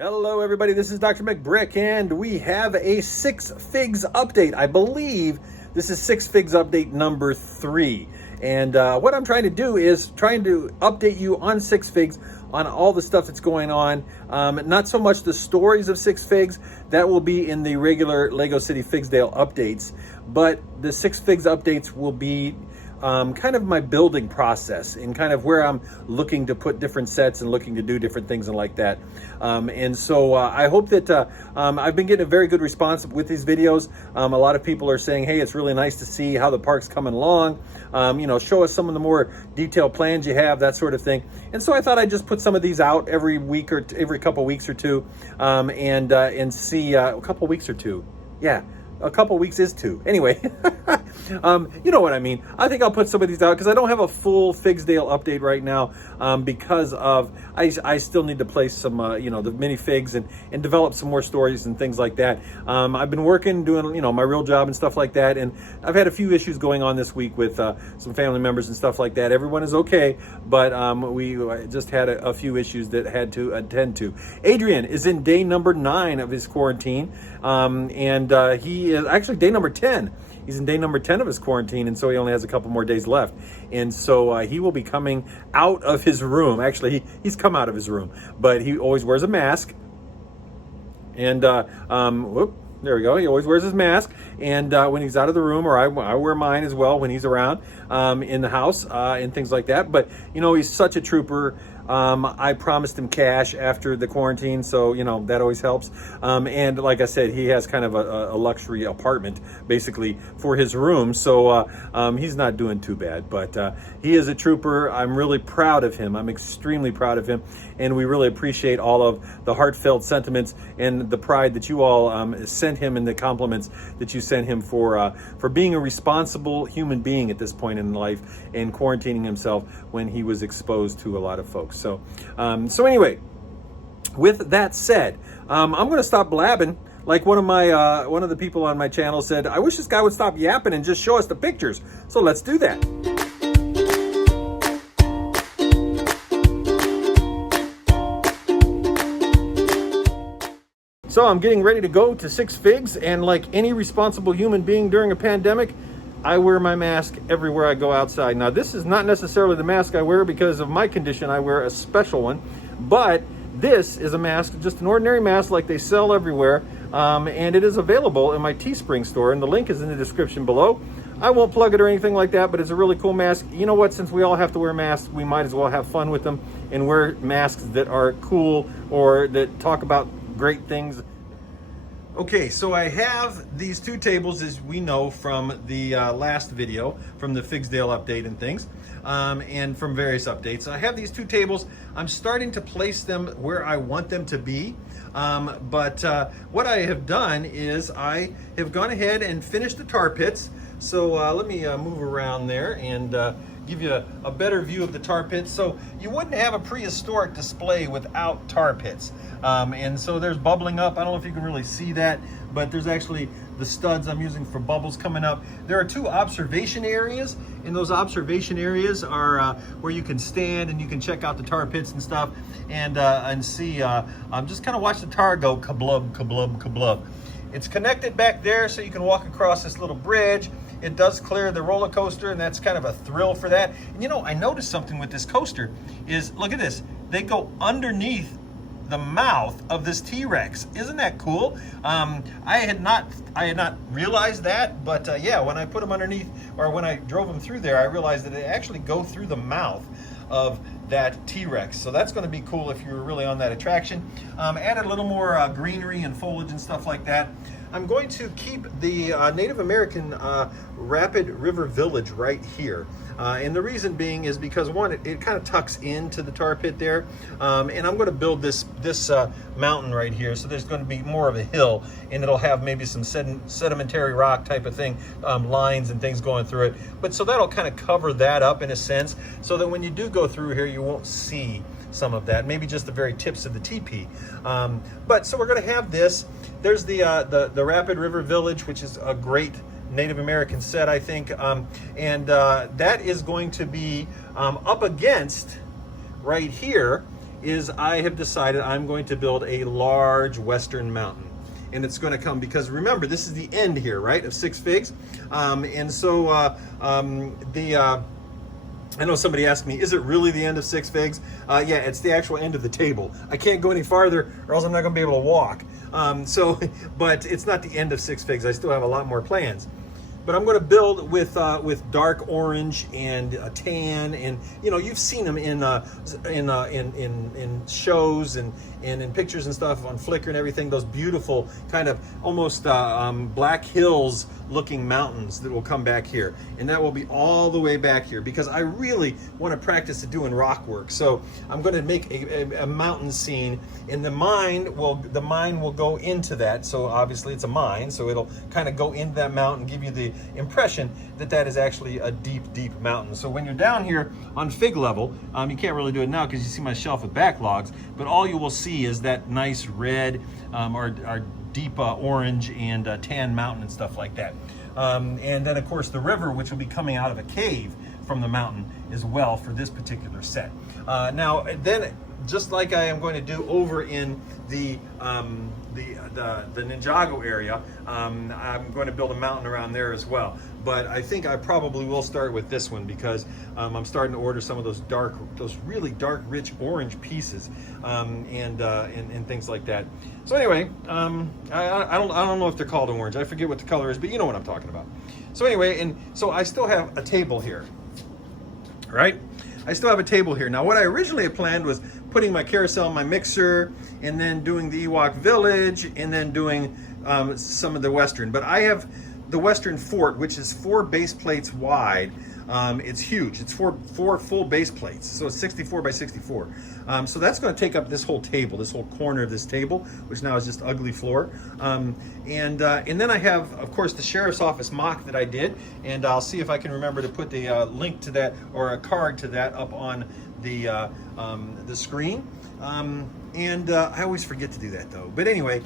Hello everybody, this is Drmcbrick and we have a SixFigs update. I believe this is SixFigs update number 3. And what I'm trying to do is trying to update you on SixFigs on all the stuff that's going on. Not so much the stories of SixFigs, that will be in the regular Lego City Figsdale updates, but the SixFigs updates will be kind of my building process and kind of where I'm looking to put different sets and looking to do different things and like that. And so I hope that I've been getting a very good response with these videos. A lot of people are saying, hey, it's really nice to see how the park's coming along. Show us some of the more detailed plans you have, that sort of thing. And so I thought I'd just put some of these out every week or every couple weeks or two, and see a couple weeks or two. Yeah. A couple weeks is 2. Anyway, you know what I mean. I think I'll put some of these out because I don't have a full Figsdale update right now because of I still need to place some, the minifigs and develop some more stories and things like that. I've been working, doing, my real job and stuff like that. And I've had a few issues going on this week with some family members and stuff like that. Everyone is okay, but we just had a few issues that had to attend to. Adrian is in day number 9 of his quarantine. And he is actually day number 10. He's in day number 10 of his quarantine, and so he only has a couple more days left. And so he will be coming out of his room. Actually, he's come out of his room, but he always wears a mask. And there we go. He always wears his mask. And when he's out of the room, or I wear mine as well when he's around in the house and things like that. But, he's such a trooper. I promised him cash after the quarantine, so, that always helps. And like I said, he has kind of a luxury apartment, basically, for his room. So he's not doing too bad. But he is a trooper. I'm really proud of him. I'm extremely proud of him. And we really appreciate all of the heartfelt sentiments and the pride that you all sent him and the compliments that you sent him for being a responsible human being at this point in life and quarantining himself when he was exposed to a lot of folks. So anyway, with that said, I'm going to stop blabbing. Like one of the people on my channel said, I wish this guy would stop yapping and just show us the pictures. So let's do that. So I'm getting ready to go to SixFigs, and like any responsible human being during a pandemic, I wear my mask everywhere I go outside. Now, this is not necessarily the mask I wear because of my condition. I wear a special one, but this is a mask, just an ordinary mask like they sell everywhere, and it is available in my Teespring store, and the link is in the description below. I won't plug it or anything like that, but it's a really cool mask. You know what? Since we all have to wear masks, we might as well have fun with them and wear masks that are cool or that talk about great things. Okay, so I have these 2 tables, as we know from the last video, from the Figsdale update and things, and from various updates. I have these 2 tables. I'm starting to place them where I want them to be, but what I have done is I have gone ahead and finished the tar pits. So let me move around there and give you a better view of the tar pits. So you wouldn't have a prehistoric display without tar pits. And so there's bubbling up. I don't know if you can really see that, but there's actually the studs I'm using for bubbles coming up. There are 2 observation areas, and those observation areas are where you can stand and you can check out the tar pits and stuff and see, just kind of watch the tar go kablub, kablub, kablub. It's connected back there so you can walk across this little bridge. It does clear the roller coaster, and that's kind of a thrill for that. And I noticed something with this coaster is, look at this. They go underneath the mouth of this T-Rex. Isn't that cool? I had not realized that, but yeah, when I put them underneath, or when I drove them through there, I realized that they actually go through the mouth of that T-Rex. So that's going to be cool if you're really on that attraction. Added a little more greenery and foliage and stuff like that. I'm going to keep the Native American Rapid River Village right here. And the reason being is because, one, it kind of tucks into the tar pit there. And I'm going to build this mountain right here. So there's going to be more of a hill, and it'll have maybe some sedimentary rock type of thing, lines and things going through it. But so that'll kind of cover that up in a sense, so that when you do go through here, you won't see some of that, maybe just the very tips of the teepee. But so we're going to have this. There's the Rapid River Village, which is a great Native American set, I think, and that is going to be up against right here, is I have decided I'm going to build a large western mountain. And it's going to come because remember, this is the end here, right, of SixFigs. And so I know somebody asked me, is it really the end of SixFigs? Yeah, it's the actual end of the table. I can't go any farther or else I'm not going to be able to walk. But it's not the end of SixFigs. I still have a lot more plans. But I'm going to build with dark orange and tan, and you know, you've seen them in shows and in pictures and stuff on Flickr and everything. Those beautiful kind of almost Black Hills looking mountains that will come back here, and that will be all the way back here because I really want to practice at doing rock work. So I'm going to make a mountain scene, and the mine will go into that. So obviously it's a mine, so it'll kind of go into that mountain, give you the impression that that is actually a deep mountain. So when you're down here on fig level, you can't really do it now because you see my shelf with backlogs, but all you will see is that nice red or deep orange and tan mountain and stuff like that. And then of course the river, which will be coming out of a cave from the mountain as well for this particular set. Now then, just like I am going to do over in the Ninjago area, I'm going to build a mountain around there as well. But I think I probably will start with this one because I'm starting to order some of those really dark, rich orange pieces and things like that. So anyway, I don't know if they're called orange. I forget what the color is, but you know what I'm talking about. So anyway, and so I still have a table here, right? I still have a table here. Now, what I originally had planned was putting my carousel, my mixer, and then doing the Ewok village, and then doing some of the Western. But I have the Western fort, which is 4 base plates wide. It's huge. It's four full base plates. So it's 64 by 64. So that's going to take up this whole table, this whole corner of this table, which now is just ugly floor. And then I have, of course, the sheriff's office mock that I did, and I'll see if I can remember to put the link to that or a card to that up on the screen. I always forget to do that though. But anyway,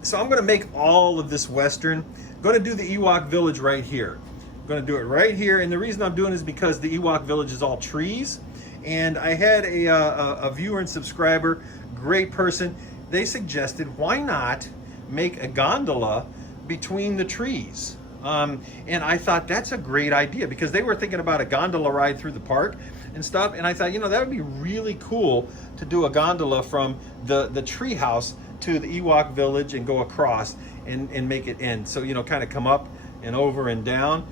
so I'm going to make all of this Western. Going to do the Ewok village right here. I'm going to do it right here, and the reason I'm doing it is because the Ewok village is all trees. And I had a viewer and subscriber, great person. They suggested, why not make a gondola between the trees? And I thought that's a great idea because they were thinking about a gondola ride through the park and stuff. And I thought, you know, that would be really cool to do a gondola from the tree house to the Ewok village and go across and make it end. So, you know, kind of come up and over and down.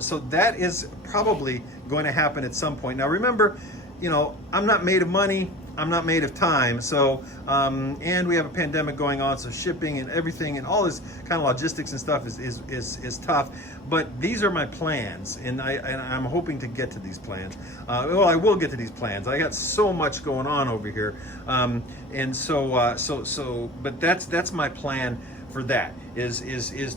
So that is probably going to happen at some point. Now, remember, you know, I'm not made of money. I'm not made of time. So, and we have a pandemic going on. So shipping and everything and all this kind of logistics and stuff is tough. But these are my plans, and I'm hoping to get to these plans. Well, I will get to these plans. I got so much going on over here, and but that's my plan for that is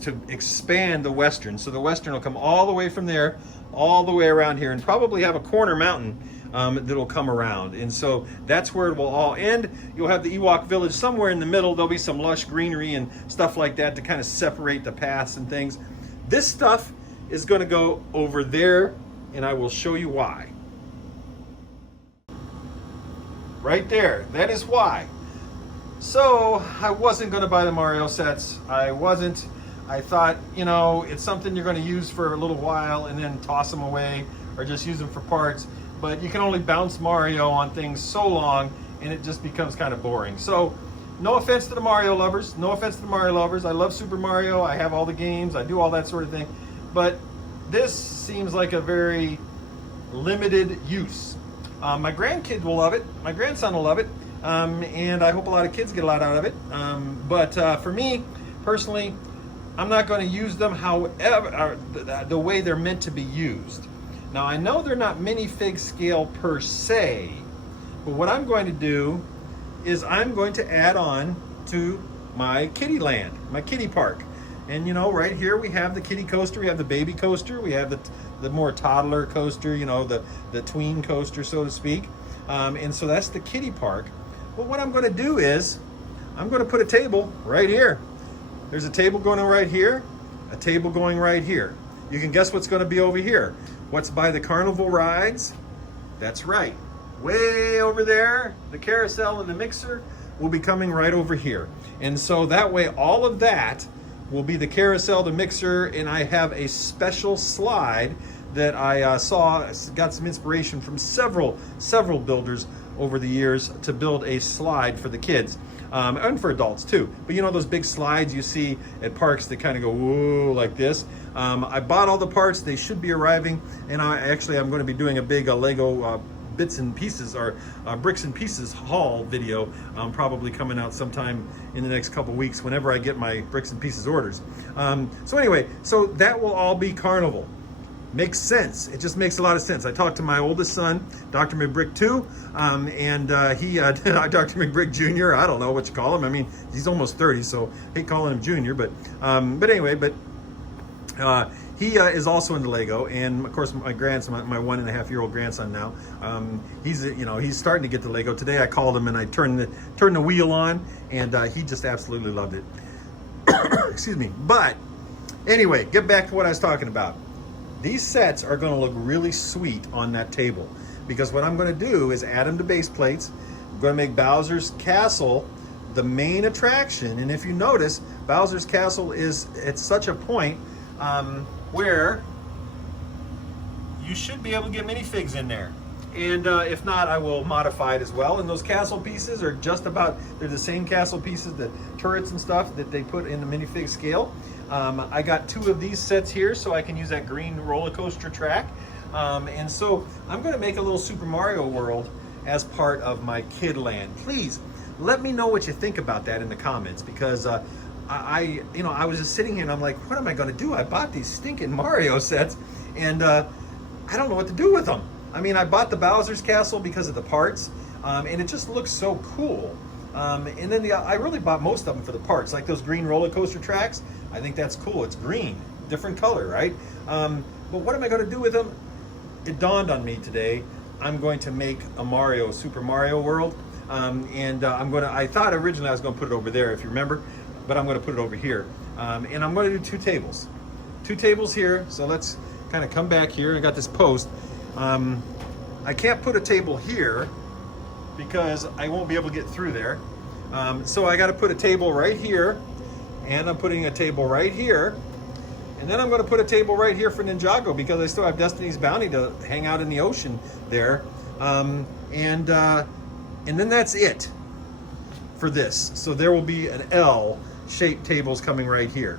to expand the Western. So the Western will come all the way from there, all the way around here, and probably have a corner mountain that'll come around. And so that's where it will all end. You'll have the Ewok village somewhere in the middle. There'll be some lush greenery and stuff like that to kind of separate the paths and things. This stuff is going to go over there, and I will show you why. Right there, that is why. So I wasn't going to buy the Mario sets. I thought, you know, it's something you're going to use for a little while and then toss them away or just use them for parts. But you can only bounce Mario on things so long, and it just becomes kind of boring. So no offense to the Mario lovers. No offense to the Mario lovers. I love Super Mario. I have all the games. I do all that sort of thing. But this seems like a very limited use. My grandkid will love it. My grandson will love it. And I hope a lot of kids get a lot out of it. But for me, personally, I'm not going to use them however the way they're meant to be used. Now, I know they're not minifig scale per se, but what I'm going to do is I'm going to add on to my kiddie land, my kiddie park. And you know, right here we have the kiddie coaster, we have the baby coaster, we have the more toddler coaster, you know, the tween coaster, so to speak. And so that's the kiddie park. But what I'm going to do is I'm going to put a table right here. There's a table going on right here, a table going right here. You can guess what's going to be over here. What's by the carnival rides? That's right. way over there, the carousel and the mixer will be coming right over here. And so that way all of that will be the carousel, the mixer, and I have a special slide that I got some inspiration from several builders over the years to build a slide for the kids. And for adults too. But you know those big slides you see at parks that kind of go whoa like this? I bought all the parts, they should be arriving, and I'm going to be doing a big Lego bits and pieces or bricks and pieces haul video, probably coming out sometime in the next couple weeks whenever I get my bricks and pieces orders. So anyway, so that will all be Carnival. Makes sense. It just makes a lot of sense. I talked to my oldest son, Drmcbrick 2, and he, Drmcbrick Jr., I don't know what you call him. I mean, he's almost 30, so I hate calling him Junior, but anyway, he is also into Lego, and of course my grandson, my 1.5-year-old grandson now, he's starting to get to Lego. Today I called him and I turned the wheel on, and he just absolutely loved it. Excuse me. But anyway, get back to what I was talking about. These sets are going to look really sweet on that table, because what I'm going to do is add them to base plates. I'm going to make Bowser's Castle the main attraction, and if you notice, Bowser's Castle is at such a point where you should be able to get minifigs in there. And if not, I will modify it as well. And those castle pieces are they're the same castle pieces, the turrets and stuff that they put in the minifig scale. I got 2 of these sets here so I can use that green roller coaster track. And so I'm going to make a little Super Mario World as part of my kid land. Please let me know what you think about that in the comments, because I was just sitting here and I'm like, what am I going to do? I bought these stinking Mario sets and I don't know what to do with them. I mean, I bought the Bowser's Castle because of the parts, and it just looks so cool. And then I really bought most of them for the parts, like those green roller coaster tracks. I think that's cool. It's green, different color, right? But what am I going to do with them? It dawned on me today. I'm going to make a Super Mario World, I thought originally I was going to put it over there, if you remember, but I'm going to put it over here, and I'm going to do 2 tables. 2 tables here. So let's kind of come back here. I got this post. I can't put a table here because I won't be able to get through there. So I got to put a table right here, and I'm putting a table right here, and then I'm going to put a table right here for Ninjago because I still have Destiny's Bounty to hang out in the ocean there. And then that's it for this. So there will be an L-shaped tables coming right here.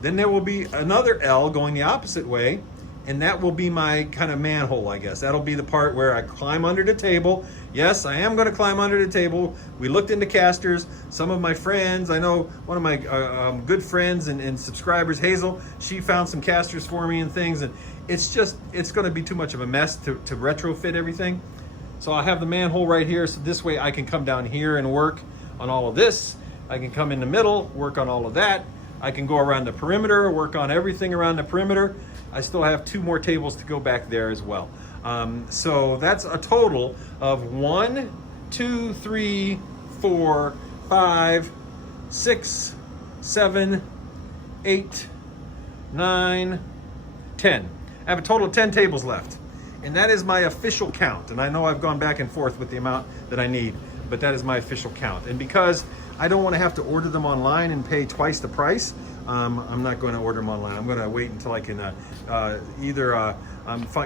Then there will be another L going the opposite way, and that will be my kind of manhole, I guess. That'll be the part where I climb under the table. Yes, I am going to climb under the table. We looked into casters. Some of my friends, I know one of my good friends and subscribers, Hazel, she found some casters for me and things, and it's going to be too much of a mess to retrofit everything. So I have the manhole right here, so this way I can come down here and work on all of this. I can come in the middle, work on all of that. I can go around the perimeter, work on everything around the perimeter. I still have 2 more tables to go back there as well. So that's a total of 1, 2, 3, 4, 5, 6, 7, 8, 9, 10. I have a total of 10 tables left. And that is my official count. And I know I've gone back and forth with the amount that I need, but that is my official count. And because I don't want to have to order them online and pay twice the price, I'm not going to order them online. I'm going to wait until I can either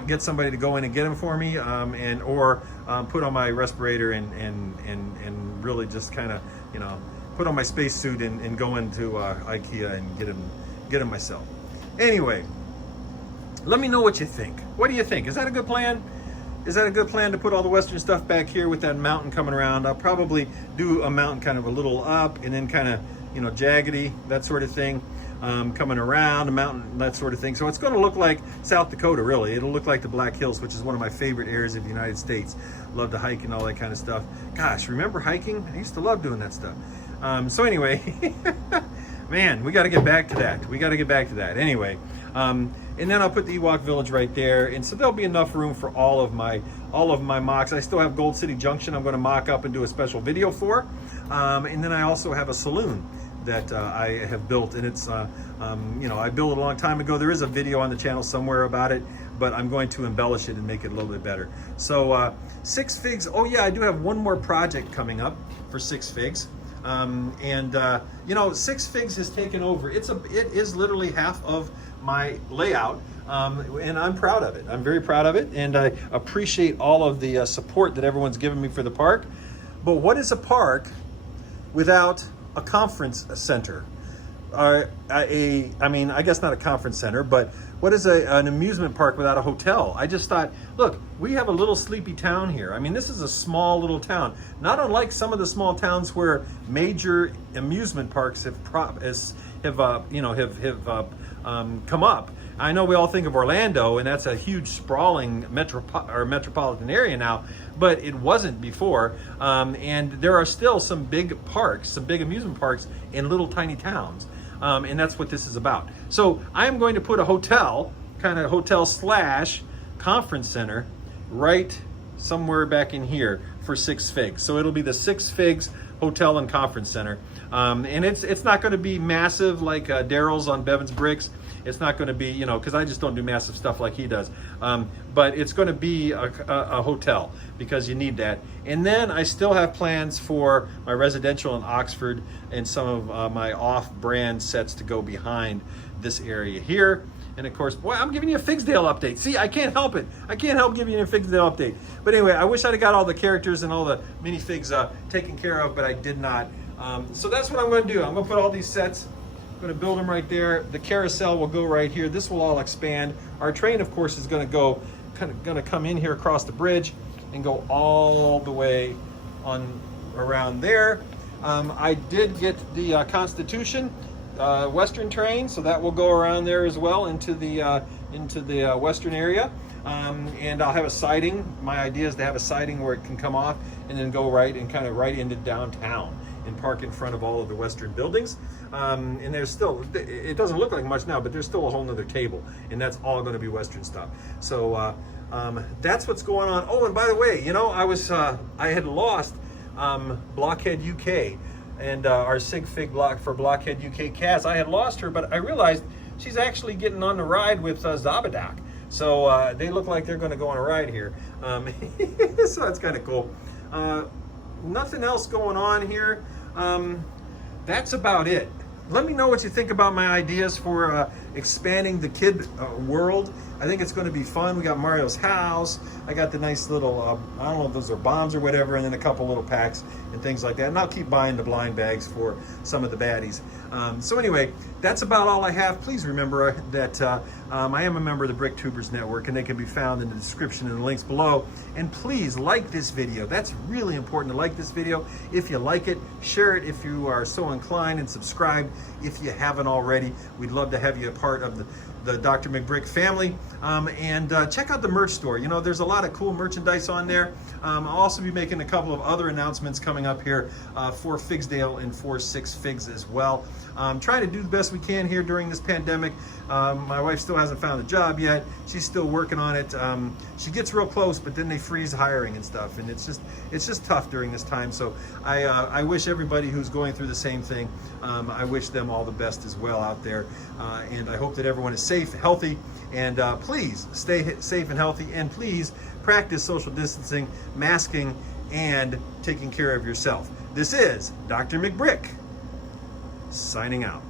get somebody to go in and get them for me, or put on my respirator and really just kind of, put on my spacesuit and go into IKEA and get them myself. Anyway, let me know what you think. What do you think? Is that a good plan? Is that a good plan to put all the Western stuff back here with that mountain coming around? I'll probably do a mountain kind of a little up and then kind of, jaggedy, that sort of thing, coming around a mountain, that sort of thing. So it's going to look like South Dakota, really. It'll look like the Black Hills, which is one of my favorite areas of the United States. Love to hike and all that kind of stuff. Gosh, remember hiking? I used to love doing that stuff. So anyway, man, we got to get back to that. Anyway, and then I'll put the Ewok Village right there, and so there'll be enough room for all of my mocks. I still have Gold City Junction I'm going to mock up and do a special video for, and then I also have a saloon that I have built, and it's I built it a long time ago. There is a video on the channel somewhere about it, but I'm going to embellish it and make it a little bit better. So SixFigs, oh yeah, I do have one more project coming up for SixFigs. You know, SixFigs has taken over. It is literally half of my layout, and I'm proud of it. I'm very proud of it, and I appreciate all of the support that everyone's given me for the park. But what is a park without a conference center? I mean, I guess not a conference center, but what is an amusement park without a hotel? I just thought, look, we have a little sleepy town here. I mean, this is a small little town, not unlike some of the small towns where major amusement parks have come up. I know we all think of Orlando, and that's a huge sprawling metropolitan area now, but it wasn't before. And there are still some big parks, some big amusement parks in little tiny towns. And that's what this is about. So I am going to put a hotel, kind of hotel slash conference center, right somewhere back in here for SixFigs. So it'll be the SixFigs Hotel and Conference Center. And it's not going to be massive like Daryl's on Bevan's Bricks. It's not going to be, you know, because I just don't do massive stuff like he does. But it's going to be a hotel because you need that. And then I still have plans for my residential in Oxford and some of my off-brand sets to go behind this area here. And of course, boy, I'm giving you a Figsdale update. See, I can't help it. I can't help giving you a Figsdale update. But anyway, I wish I'd have got all the characters and all the minifigs taken care of, but I did not. So that's what I'm going to do. I'm going to put all these sets. I'm going to build them right there. The carousel will go right here. This will all expand. Our train, of course, is going to go, going to come in here across the bridge and go all the way on around there. I did get the Constitution Western train, so that will go around there as well into the western area. And I'll have a siding. My idea is to have a siding where it can come off and then go right and kind of right into downtown and park in front of all of the western buildings. And there's still, it doesn't look like much now, but there's still a whole nother table, and that's all going to be western stuff. So that's what's going on. Oh, and by the way, you know, I had lost Blockhead UK and our SigFig block for Blockhead UK Kaz. I had lost her, but I realized she's actually getting on the ride with Zabadak. So they look like they're going to go on a ride here. So that's kind of cool. Nothing else going on here. That's about it. Let me know what you think about my ideas for expanding the kid world. I think it's going to be fun. We got Mario's house. I got the nice little, I don't know if those are bombs or whatever, and then a couple little packs and things like that. And I'll keep buying the blind bags for some of the baddies. So anyway, that's about all I have. Please remember that I am a member of the BrickTubers Network, and they can be found in the description and the links below. And please like this video. That's really important to like this video. If you like it, share it if you are so inclined, and subscribe if you haven't already. We'd love to have you a part of the Dr. McBrick family. And check out the merch store. You know, there's a lot of cool merchandise on there. I'll also be making a couple of other announcements coming up here for Figsdale and for SixFigs as well. Trying to do the best we can here during this pandemic. My wife still hasn't found a job yet. She's still working on it. She gets real close, but then they freeze hiring and stuff, and it's just tough during this time. So I wish everybody who's going through the same thing, I wish them all the best as well out there. And I hope that everyone is safe, healthy, and please stay safe and healthy, and please practice social distancing, masking, and taking care of yourself. This is Dr. McBrick signing out.